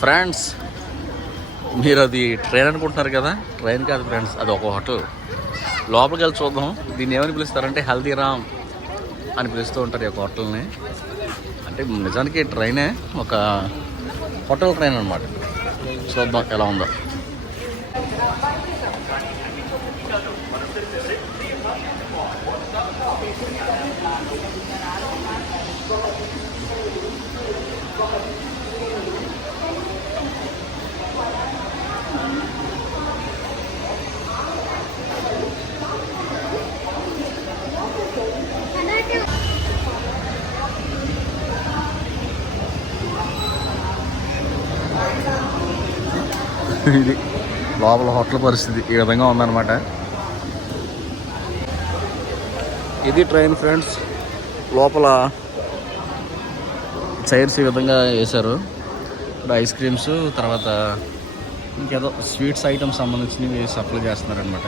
Friends మీరు అది train అనుకుంటున్నారు కదా? ట్రైన్ కాదు ఫ్రెండ్స్ అది ఒక హోటల్. లోపలికి వెళ్ళి చూద్దాం. దీన్ని ఏమని పిలుస్తారంటే హల్దీరామ్ అని పిలుస్తూ ఉంటారు ఈ హోటల్ని. అంటే నిజానికి ట్రైనే ఒక హోటల్ ట్రైన్ అనమాట చూద్దాం ఎలా ఉందో. ఇది లోపల హోటల్ పరిస్థితి. ఈ విధంగా ఉందన్నమాట. ఇది ట్రైన్ ఫ్రెండ్స్ లోపల చైర్స్ ఈ విధంగా వేశారు. ఇప్పుడు ఐస్ క్రీమ్స్ తర్వాత ఇంకేదో స్వీట్స్ ఐటమ్స్ సంబంధించినవి సప్లై చేస్తున్నారనమాట